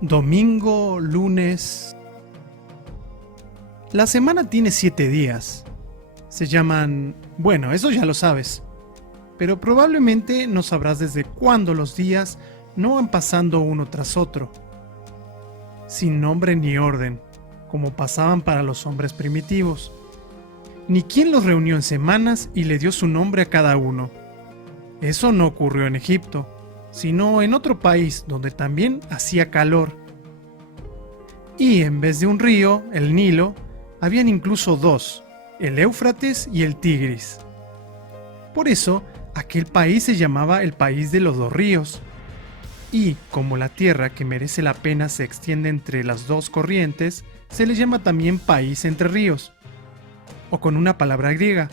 Domingo, lunes. La semana tiene 7 días. Se llaman... Bueno, eso ya lo sabes. Pero probablemente no sabrás desde cuándo los días no van pasando uno tras otro, sin nombre ni orden, como pasaban para los hombres primitivos, ni quién los reunió en semanas y le dio su nombre a cada uno. Eso no ocurrió en Egipto, sino en otro país donde también hacía calor. Y en vez de un río, el Nilo, habían incluso dos, el Éufrates y el Tigris. Por eso, aquel país se llamaba el país de los dos ríos. Y, como la tierra que merece la pena se extiende entre las dos corrientes, se le llama también país entre ríos, o con una palabra griega,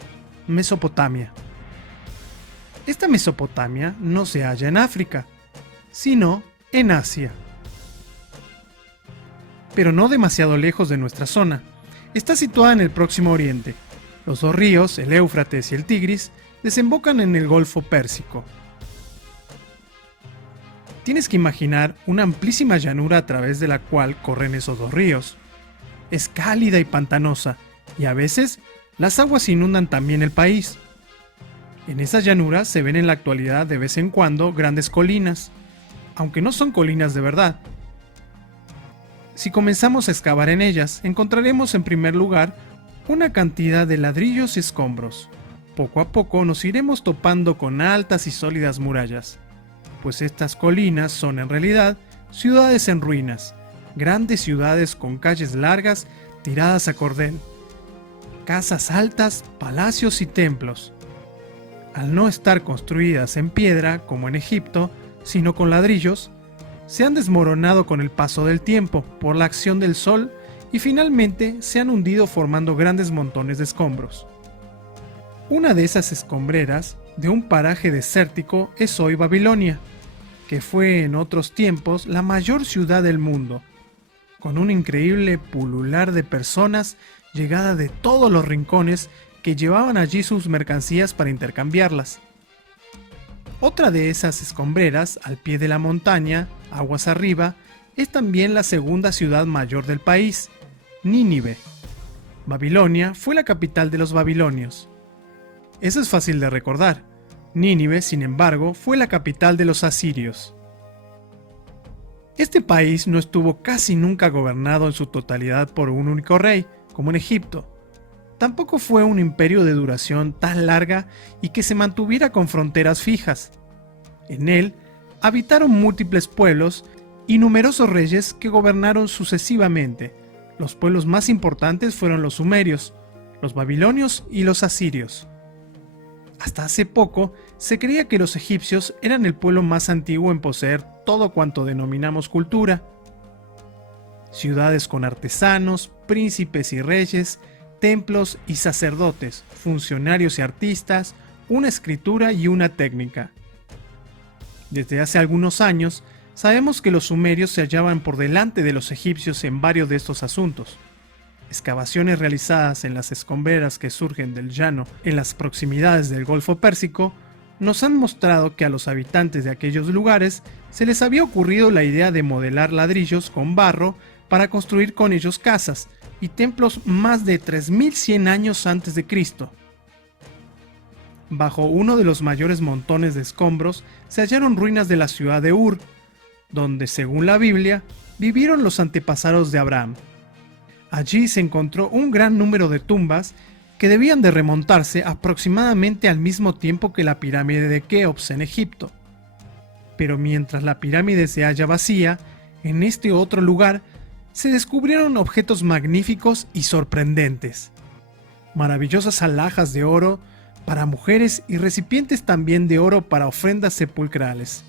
Mesopotamia. Esta Mesopotamia no se halla en África, sino en Asia. Pero no demasiado lejos de nuestra zona. Está situada en el Próximo Oriente. Los dos ríos, el Éufrates y el Tigris, desembocan en el Golfo Pérsico. Tienes que imaginar una amplísima llanura a través de la cual corren esos dos ríos. Es cálida y pantanosa, y a veces las aguas inundan también el país. En esa llanura se ven en la actualidad de vez en cuando grandes colinas, aunque no son colinas de verdad. Si comenzamos a excavar en ellas, encontraremos en primer lugar una cantidad de ladrillos y escombros. Poco a poco nos iremos topando con altas y sólidas murallas, pues estas colinas son en realidad ciudades en ruinas, grandes ciudades con calles largas tiradas a cordel, casas altas, palacios y templos. Al no estar construidas en piedra, como en Egipto, sino con ladrillos, se han desmoronado con el paso del tiempo por la acción del sol y finalmente se han hundido formando grandes montones de escombros. Una de esas escombreras de un paraje desértico es hoy Babilonia, que fue en otros tiempos la mayor ciudad del mundo, con un increíble pulular de personas llegada de todos los rincones que llevaban allí sus mercancías para intercambiarlas. Otra de esas escombreras, al pie de la montaña, aguas arriba, es también la segunda ciudad mayor del país, Nínive. Babilonia fue la capital de los babilonios. Eso es fácil de recordar. Nínive, sin embargo, fue la capital de los asirios. Este país no estuvo casi nunca gobernado en su totalidad por un único rey, como en Egipto. Tampoco fue un imperio de duración tan larga y que se mantuviera con fronteras fijas. En él habitaron múltiples pueblos y numerosos reyes que gobernaron sucesivamente. Los pueblos más importantes fueron los sumerios, los babilonios y los asirios. Hasta hace poco se creía que los egipcios eran el pueblo más antiguo en poseer todo cuanto denominamos cultura. Ciudades con artesanos, príncipes y reyes, templos y sacerdotes, funcionarios y artistas, una escritura y una técnica. Desde hace algunos años, sabemos que los sumerios se hallaban por delante de los egipcios en varios de estos asuntos. Excavaciones realizadas en las escombreras que surgen del llano en las proximidades del Golfo Pérsico nos han mostrado que a los habitantes de aquellos lugares se les había ocurrido la idea de modelar ladrillos con barro para construir con ellos casas y templos más de 3100 años antes de Cristo. Bajo uno de los mayores montones de escombros se hallaron ruinas de la ciudad de Ur, donde, según la Biblia, vivieron los antepasados de Abraham. Allí se encontró un gran número de tumbas que debían de remontarse aproximadamente al mismo tiempo que la pirámide de Keops en Egipto. Pero mientras la pirámide se halla vacía, en este otro lugar se descubrieron objetos magníficos y sorprendentes. Maravillosas alhajas de oro para mujeres y recipientes también de oro para ofrendas sepulcrales.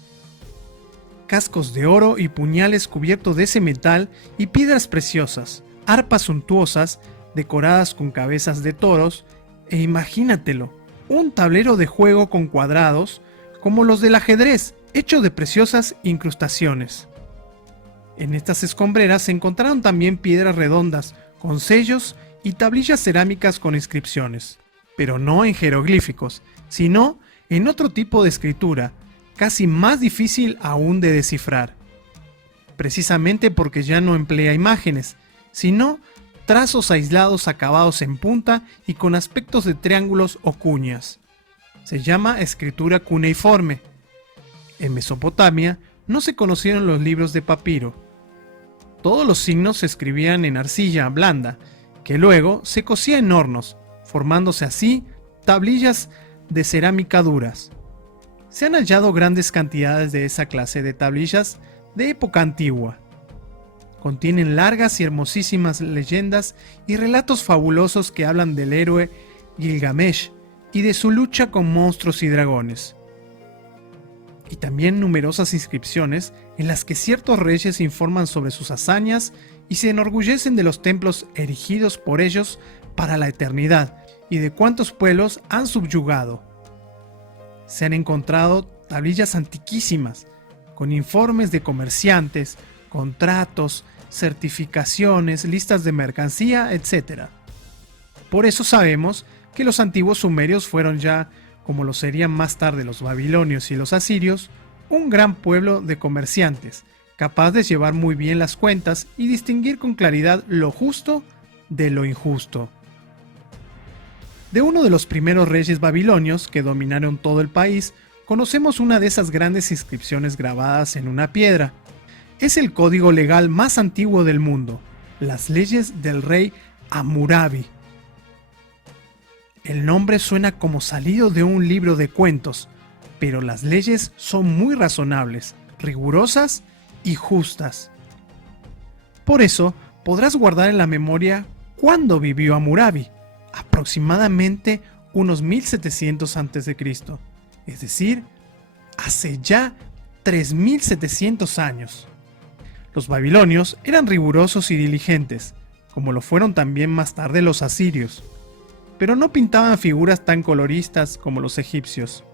Cascos de oro y puñales cubiertos de ese metal y piedras preciosas, arpas suntuosas decoradas con cabezas de toros e imagínatelo, un tablero de juego con cuadrados como los del ajedrez, hecho de preciosas incrustaciones. En estas escombreras se encontraron también piedras redondas con sellos y tablillas cerámicas con inscripciones, pero no en jeroglíficos, sino en otro tipo de escritura, casi más difícil aún de descifrar. precisamente porque ya no emplea imágenes, sino trazos aislados acabados en punta y con aspectos de triángulos o cuñas. Se llama escritura cuneiforme. En Mesopotamia no se conocieron los libros de papiro. Todos los signos se escribían en arcilla blanda, que luego se cocía en hornos, formándose así tablillas de cerámica duras. Se han hallado grandes cantidades de esa clase de tablillas de época antigua. Contienen largas y hermosísimas leyendas y relatos fabulosos que hablan del héroe Gilgamesh y de su lucha con monstruos y dragones. Y también numerosas inscripciones en las que ciertos reyes informan sobre sus hazañas y se enorgullecen de los templos erigidos por ellos para la eternidad y de cuántos pueblos han subyugado. Se han encontrado tablillas antiquísimas, con informes de comerciantes, contratos, certificaciones, listas de mercancía, etc. Por eso sabemos que los antiguos sumerios fueron ya, como lo serían más tarde los babilonios y los asirios, un gran pueblo de comerciantes, capaz de llevar muy bien las cuentas y distinguir con claridad lo justo de lo injusto. De uno de los primeros reyes babilonios que dominaron todo el país, conocemos una de esas grandes inscripciones grabadas en una piedra. Es el código legal más antiguo del mundo, las leyes del rey Hammurabi. El nombre suena como salido de un libro de cuentos, pero las leyes son muy razonables, rigurosas y justas. Por eso, podrás guardar en la memoria cuándo vivió Hammurabi, aproximadamente unos 1700 a.C., es decir, hace ya 3700 años. Los babilonios eran rigurosos y diligentes, como lo fueron también más tarde los asirios, pero no pintaban figuras tan coloristas como los egipcios.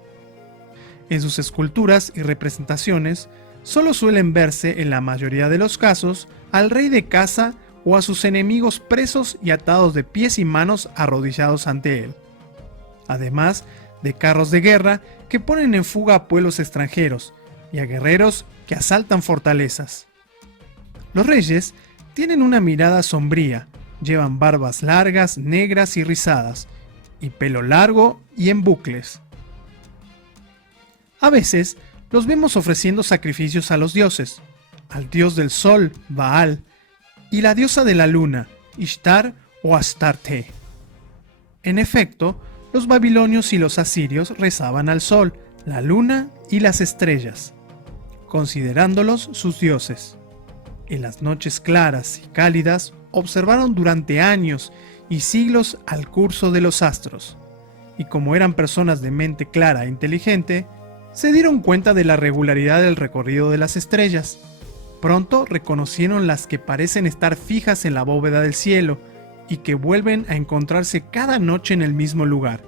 En sus esculturas y representaciones solo suelen verse, en la mayoría de los casos, al rey de caza o a sus enemigos presos y atados de pies y manos arrodillados ante él. Además de carros de guerra que ponen en fuga a pueblos extranjeros y a guerreros que asaltan fortalezas. Los reyes tienen una mirada sombría, llevan barbas largas, negras y rizadas, y pelo largo y en bucles. A veces los vemos ofreciendo sacrificios a los dioses, al dios del sol, Baal, y la diosa de la luna, Ishtar o Astarte. En efecto, los babilonios y los asirios rezaban al sol, la luna y las estrellas, considerándolos sus dioses. En las noches claras y cálidas observaron durante años y siglos al curso de los astros, y como eran personas de mente clara e inteligente, se dieron cuenta de la regularidad del recorrido de las estrellas. Pronto reconocieron las que parecen estar fijas en la bóveda del cielo y que vuelven a encontrarse cada noche en el mismo lugar,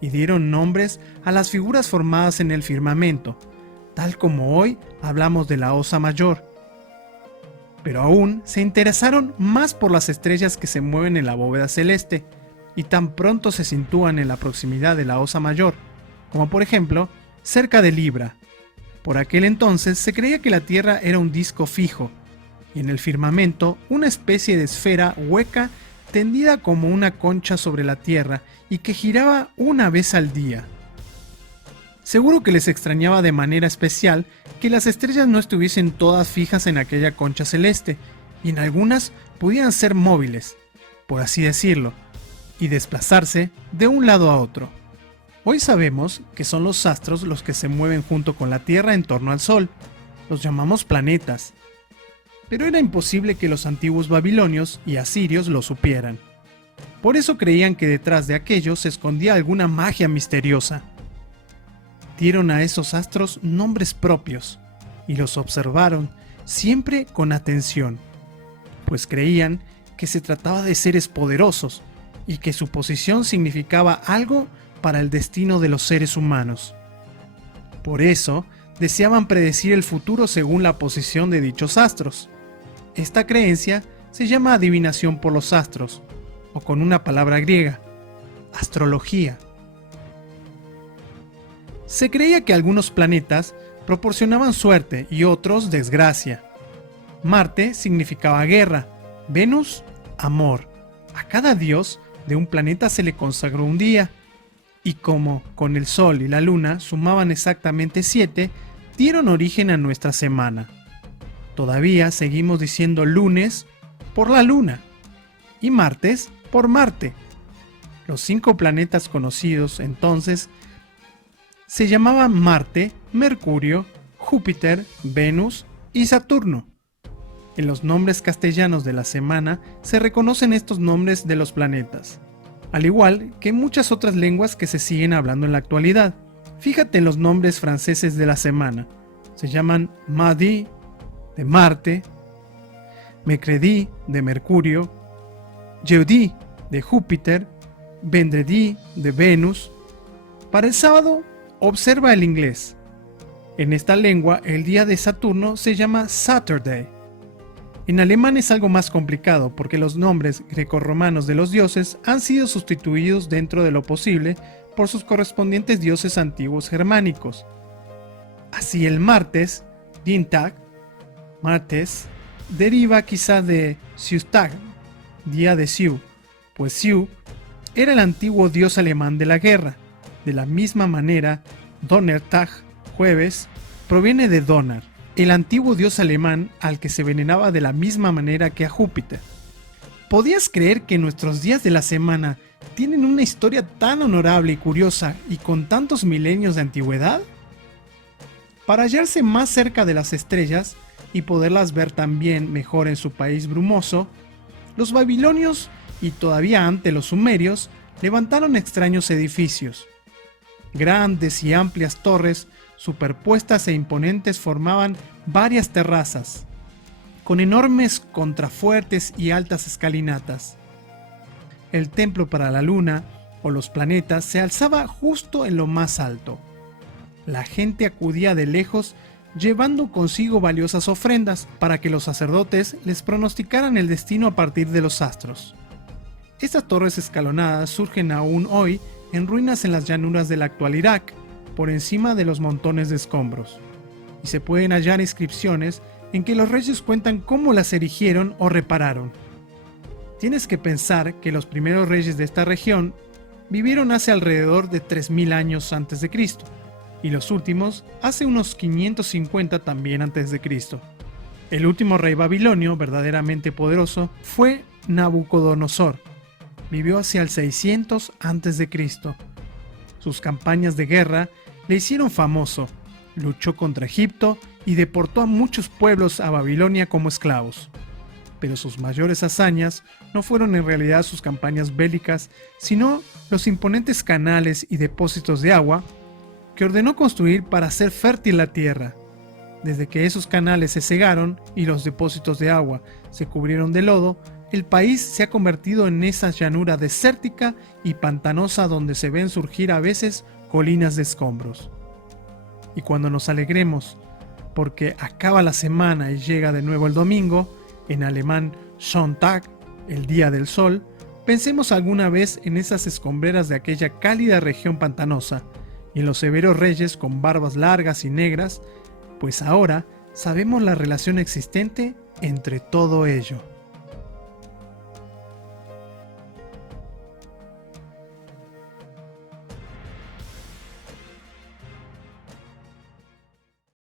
y dieron nombres a las figuras formadas en el firmamento, tal como hoy hablamos de la Osa Mayor. Pero aún se interesaron más por las estrellas que se mueven en la bóveda celeste, y tan pronto se sitúan en la proximidad de la Osa Mayor, como por ejemplo cerca de Libra. Por aquel entonces se creía que la Tierra era un disco fijo, y en el firmamento una especie de esfera hueca tendida como una concha sobre la Tierra y que giraba una vez al día. Seguro que les extrañaba de manera especial que las estrellas no estuviesen todas fijas en aquella concha celeste, y en algunas pudieran ser móviles, por así decirlo, y desplazarse de un lado a otro. Hoy sabemos que son los astros los que se mueven junto con la Tierra en torno al Sol. Los llamamos planetas. Pero era imposible que los antiguos babilonios y asirios lo supieran. Por eso creían que detrás de aquello se escondía alguna magia misteriosa. Dieron a esos astros nombres propios y los observaron siempre con atención, pues creían que se trataba de seres poderosos y que su posición significaba algo para el destino de los seres humanos. Por eso, deseaban predecir el futuro según la posición de dichos astros. Esta creencia se llama adivinación por los astros, o con una palabra griega, astrología. Se creía que algunos planetas proporcionaban suerte y otros desgracia. Marte significaba guerra, Venus, amor. A cada dios de un planeta se le consagró un día, y como con el Sol y la Luna sumaban exactamente 7, dieron origen a nuestra semana. Todavía seguimos diciendo lunes por la Luna y martes por Marte. Los 5 planetas conocidos entonces se llamaban Marte, Mercurio, Júpiter, Venus y Saturno. En los nombres castellanos de la semana se reconocen estos nombres de los planetas, al igual que en muchas otras lenguas que se siguen hablando en la actualidad. Fíjate en los nombres franceses de la semana. Se llaman Mardi, de Marte, Mercredi, de Mercurio, Jeudi, de Júpiter, Vendredi, de Venus. Para el sábado, observa el inglés. En esta lengua, el día de Saturno se llama Saturday. En alemán es algo más complicado porque los nombres grecorromanos de los dioses han sido sustituidos dentro de lo posible por sus correspondientes dioses antiguos germánicos. Así el martes, Dienstag, martes, deriva quizá de Siustag, día de Siu, pues Siu era el antiguo dios alemán de la guerra. De la misma manera, Donnerstag, jueves, proviene de Donner, el antiguo dios alemán al que se veneraba de la misma manera que a Júpiter. ¿Podías creer que nuestros días de la semana tienen una historia tan honorable y curiosa y con tantos milenios de antigüedad? Para hallarse más cerca de las estrellas y poderlas ver también mejor en su país brumoso, los babilonios y todavía antes los sumerios levantaron extraños edificios. Grandes y amplias torres superpuestas e imponentes formaban varias terrazas, con enormes contrafuertes y altas escalinatas. El templo para la luna o los planetas se alzaba justo en lo más alto. La gente acudía de lejos llevando consigo valiosas ofrendas para que los sacerdotes les pronosticaran el destino a partir de los astros. Estas torres escalonadas surgen aún hoy en ruinas en las llanuras del actual Irak, por encima de los montones de escombros, y se pueden hallar inscripciones en que los reyes cuentan cómo las erigieron o repararon. Tienes que pensar que los primeros reyes de esta región vivieron hace alrededor de 3000 años antes de Cristo, y los últimos hace unos 550 también antes de Cristo. El último rey babilonio verdaderamente poderoso fue Nabucodonosor. Vivió hacia el 600 antes de Cristo. Sus campañas de guerra le hicieron famoso, luchó contra Egipto y deportó a muchos pueblos a Babilonia como esclavos. Pero sus mayores hazañas no fueron en realidad sus campañas bélicas, sino los imponentes canales y depósitos de agua que ordenó construir para hacer fértil la tierra. Desde que esos canales se cegaron y los depósitos de agua se cubrieron de lodo, el país se ha convertido en esa llanura desértica y pantanosa donde se ven surgir a veces colinas de escombros. Y cuando nos alegremos porque acaba la semana y llega de nuevo el domingo, en alemán Sonntag, el día del sol, pensemos alguna vez en esas escombreras de aquella cálida región pantanosa y en los severos reyes con barbas largas y negras, pues ahora sabemos la relación existente entre todo ello.